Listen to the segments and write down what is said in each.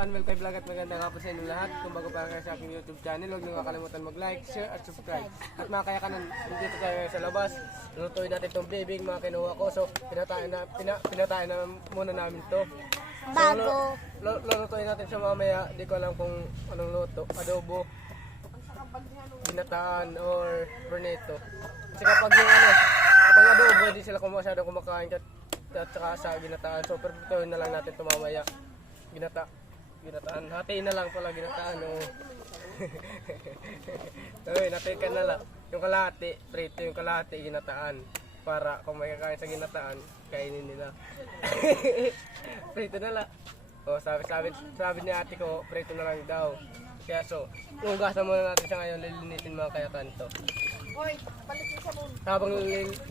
kayakan, welcome vlog at magandang hapon sa inyo lahat. Kung bago pa kayo sa aking YouTube channel, huwag niyo kakalimutan mag-like, share at subscribe. At mga kayakan, nandito tayo sa labas. Lutuin natin itong bibing mga kinuha ko. So pinatayin na muna namin to. Bago. Lulutuin natin siya mamaya. Di ko alam kung anong luto. Adobo, ginataan or burneto. Kasi kapag yung kapag adobo, hindi sila masyadong kumakain at saka sa ginataan. So perpituhin na lang natin ito mamaya. Ginataan. Hatiin na lang pala ginataan. Oh. Natin na lang. Yung kalahati, prito yung kalahati, ginataan. Para kung may kakain sa ginataan, kainin nila. Prito na lang. O, sabi ni ate ko, prito na lang daw. Kaya so, hugasan muna natin siya ngayon, lilinisin mga kayakan to. Habang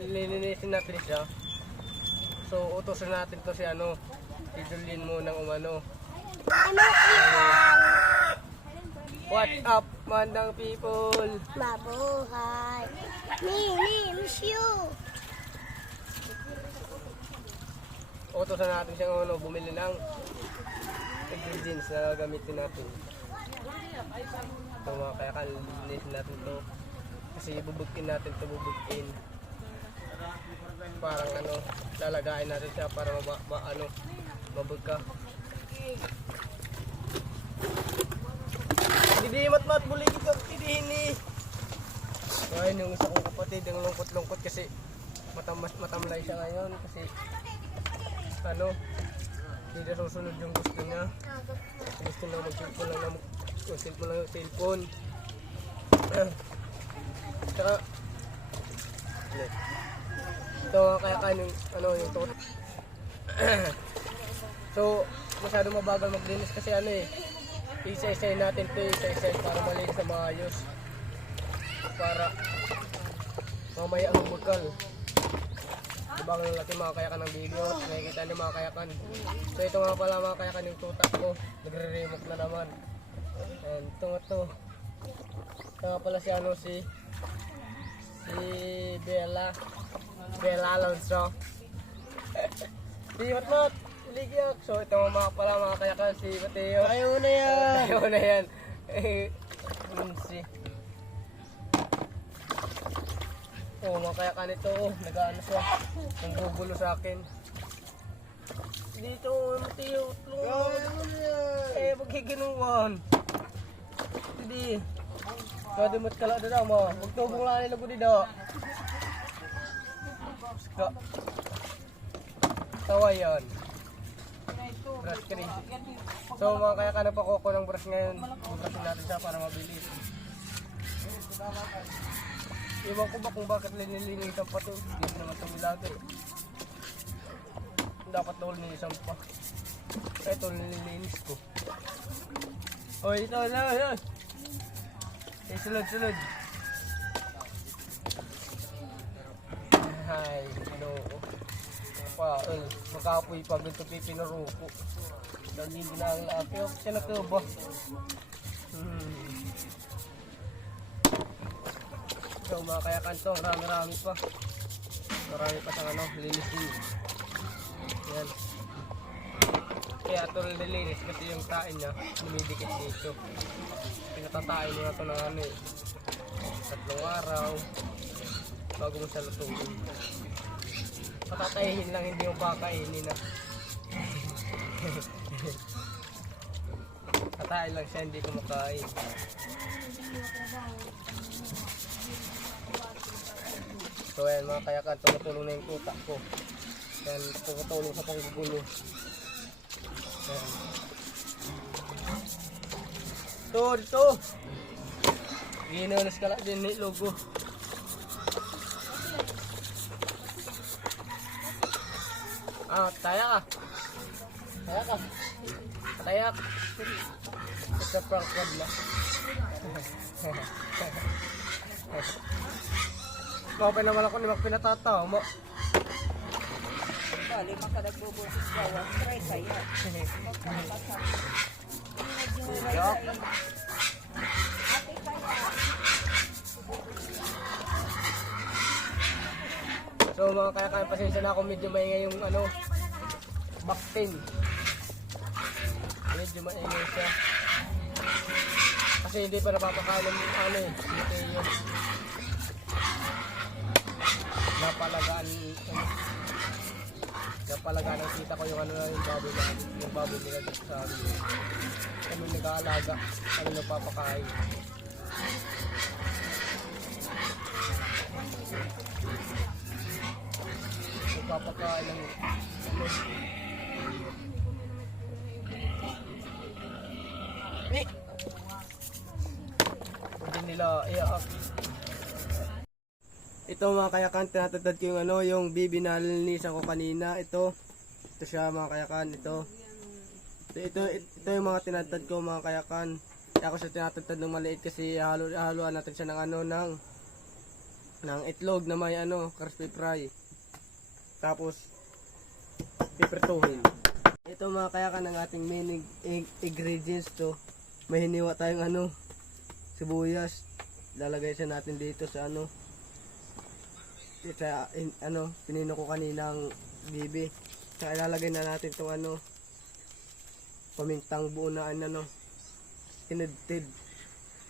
lilinisin natin siya, so utusan natin to si Julien mo ng umano. What's up, mandang people? Mabuhay. Miss you. Utusan natin siyang bumili ng ingredients na gagamitin natin. So mga kaya lilinisin natin to. Kasi bubugkin natin to, parang lalagayin natin siya para mabugka. Hindi mat buligid ka tidini. Ngayon yung isa kong kapatid ang lungkot kasi matamlay siya ngayon kasi hindi na susunod yung gusto niya. Gusto na mag-cellphone lang yung cellphone. Tsaka ito kaya yung tot. So masyado mabagal maglinis kasi isa-isay natin ito, isa-isay para malinis sa maayos. Para mamaya ang bukal. Diba ang laki mga kayakan ng video, nakikita niyo mga kayakan. So ito nga pala mga kayakan yung tutak ko, nagre-remok na naman. And ito nga to. Ito nga pala si Bella Alonso. Si Matmat Ligyak. So ito mga pala mga kayakan, si Mateo. Ayaw na yan. Mga kayakan ito, nag-ano siya, nanggugulo sa akin. Dito, Mateo, tulungan. Magkikinuwan. Hindi. Kadumot ka lang na mo. Magtubong lang nila ko dito. Ska. Tawa yan. Brush ka rin. So mga kayakan, napako ko ng brush ngayon. Bukasin natin siya para mabilis. Iwan ko ba kung bakit linilinisan pa ito? Hindi naman ito milagay. Dapat daw linisan pa. Ito nililinis ko. O ito. Sulod. Ay, no. Makapoy pa ganito pipinaruko. Dali na ang laki. Siya na ito ba? So mga kayakan to, marami pa. Marami pa sa linisin. Yan. Kaya ito nilinis kasi yung tain niya, lumidikit dito. Pinatatain mo na ito ng 3 araw bago mo siya lutuin. Patatayin lang, hindi mo pakainin na. Patayin lang siya, hindi kumakain. So ayan mga kayakan, tumutulong na yung tutak ko. Ayan, tumutulong sa panggugulo. Ayan. Dito! Ginalas ka lang din ni logo. Taya ka. Taya ka. Sa prank club na. Okay naman ako, limang pinatataw mo. Limang ka nagbubusis ka, 1 try sa'yo. So mga kaya pasensya na ako, medyo maingay yung back pain. medyo maingay siya. Kasi hindi pa napapakain ng ano eh, yun. Napalagaan ang kita ko yung ano yung baboy nila dito sa amin. Kami nag-aalaga, kami nagpapakain. Nagpapakain ng ano. Hindi nila iyak. Ito mga kayakan, tinatatad ko yung ano, yung bibi na linisan ko kanina. Ito siya mga kayakan, ito yung mga tinatad ko mga kayakan. Kaya ako siya tinatad ng maliit kasi haluan natin siya ng ano, ng itlog na may ano, crispy fry. Tapos piprituhin. Ito mga kayakan ang ating main ingredients to. May hiniwa tayong ano, sibuyas. Lalagay siya natin dito sa ano, pinino ko kaninang bibi. Kaya ilalagay na natin itong ano, pamintang buo na ano, tinidtid.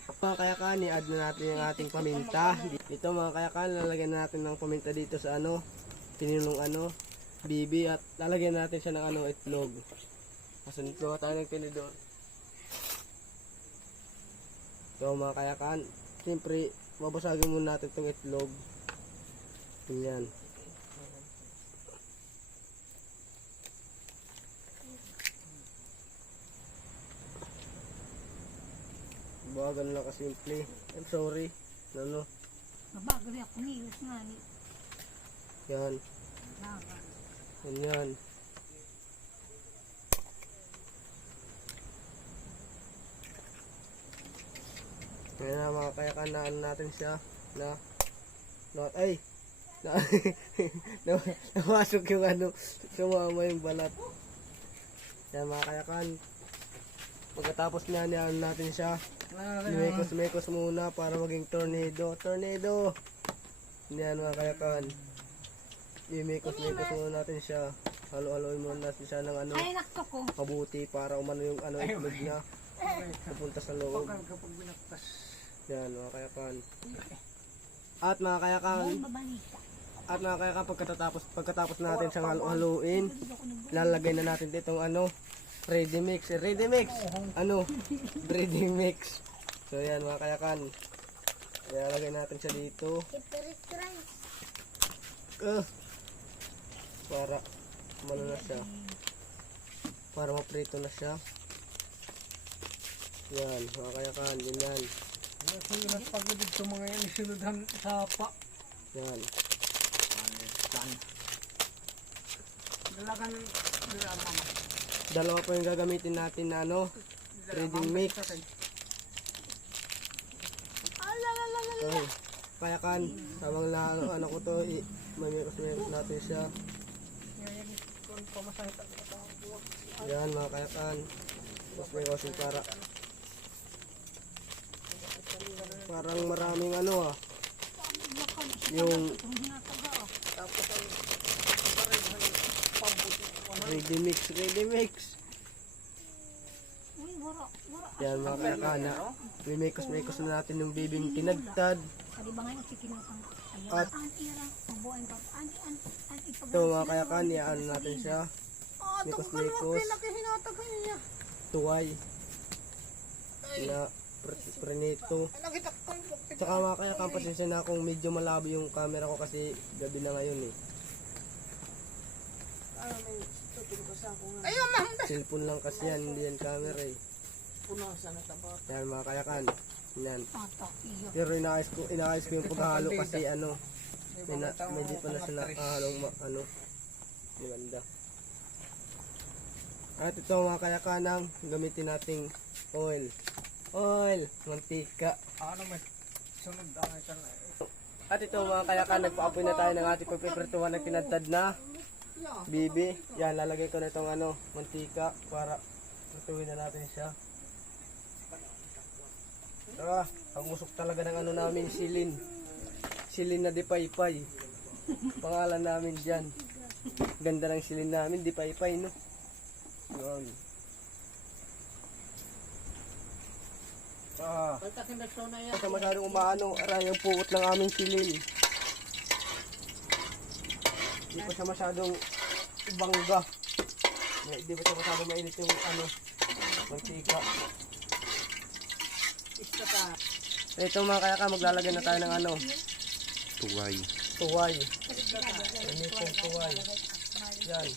Mga kayakan, i-add na natin yung ating paminta. Ito mga kayakan, lalagyan na natin ng paminta dito sa ano, pininong ano, bibi, at lalagyan natin siya ng ano, itlog. Kasunod ko tayo ng tinidor. So mga kayakan, siyempre babasagin muna natin itong itlog. Yan. Bagal lang kasimple. I'm sorry. Ano? Mabagal ako nilos nga ni. Yan. Yan. Ngayon na mga kayakan, na ano natin siya na ay namasok yung ano, sumama yung balat. Yan mga kayakan, pagkatapos niyan natin siya, mekos muna para maging tornado. Yan mga kayakan, imekos muna natin siya, halo-haloin muna natin siya ng ano, mabuti para umano yung ano, itlog niya pupunta sa loob. Yan mga kayakan. At mga kayakan, pagkatapos natin siyang halo-haluin, lalagay na natin ditong ano, ready mix, ano, ready mix. So yan mga kayakan, lalagay natin siya dito. Para umano na siya, para maprito na siya. Yan mga kayakan, yan. Sulit pagdating sa mga yan, sinudhan sa pa. Yan. Dalagan Dalawa po yung gagamitin natin na ano, ready mix. Okay. Kayakan, habang na ano ko to, mamikos natin siya. Yan mga kayakan. Tapos may kausing para. Parang maraming ano yung ready mix. Yan mga kayakan, mimikos na natin yung bibing tinagtad. At ito mga kayakan, iaan natin siya. Mikos. Tuway. Na prenito. Tsaka mga kayakan, pasensya na kung medyo malabo yung camera ko kasi gabi na ngayon eh. Cellphone lang kasi yan, hindi yan camera eh. Yan mga kayakan. Yan. Pero inaayos ko yung paghalo kasi ano, medyo pa na siya nakahalong ano, maganda. At ito mga kayakan, ang gamitin nating oil, mantika. ano may sunod ang ito na. At ito mga kayakan, nagpaapoy na tayo ng ating pagpiprituhan na tinadtad na bibi. Yan, lalagay ko na itong ano, mantika para prituhin na natin siya. Ang usok talaga ng ano namin, silin na dipaypay. Pangalan namin dyan. Ganda ng silin namin, dipaypay no. Yan. Kasi masyadong umaano, aray ang puot ng aming silil. Hindi pa siya masyadong bangga. Hindi pa siya masyadong mainit yung ano, mantika. Ito mga kaya ka, maglalagay na tayo ng ano, Tuway. tuway. Ganitong tuway. Yan.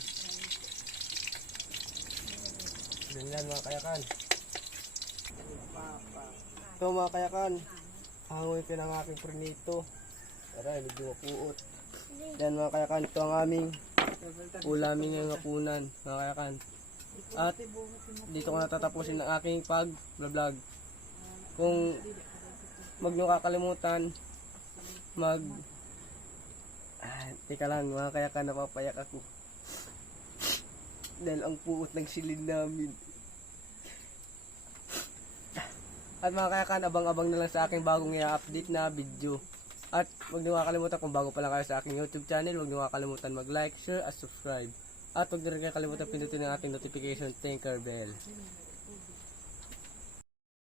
Ganyan mga kayakan. Ito mga kayakan, hangoy ko ng aking prinito. Aray, medyo mapuot. Yan mga kayakan, ito ang aming ulamin ngayong hapunan mga kayakan. At dito ko natatapusin ang aking pag-vlog. Kung wag nyo kakalimutan teka lang mga kayakan, napapayak ako dahil ang puot ng silid namin. At mga kayakan, abang-abang na lang sa aking bagong i-update na video. At huwag niyo kakalimutan, kung bago pa lang kayo sa aking YouTube channel, huwag niyo kakalimutan mag-like, share, at subscribe. At huwag niyo rin kakalimutan pindutin ang ating notification tinker bell.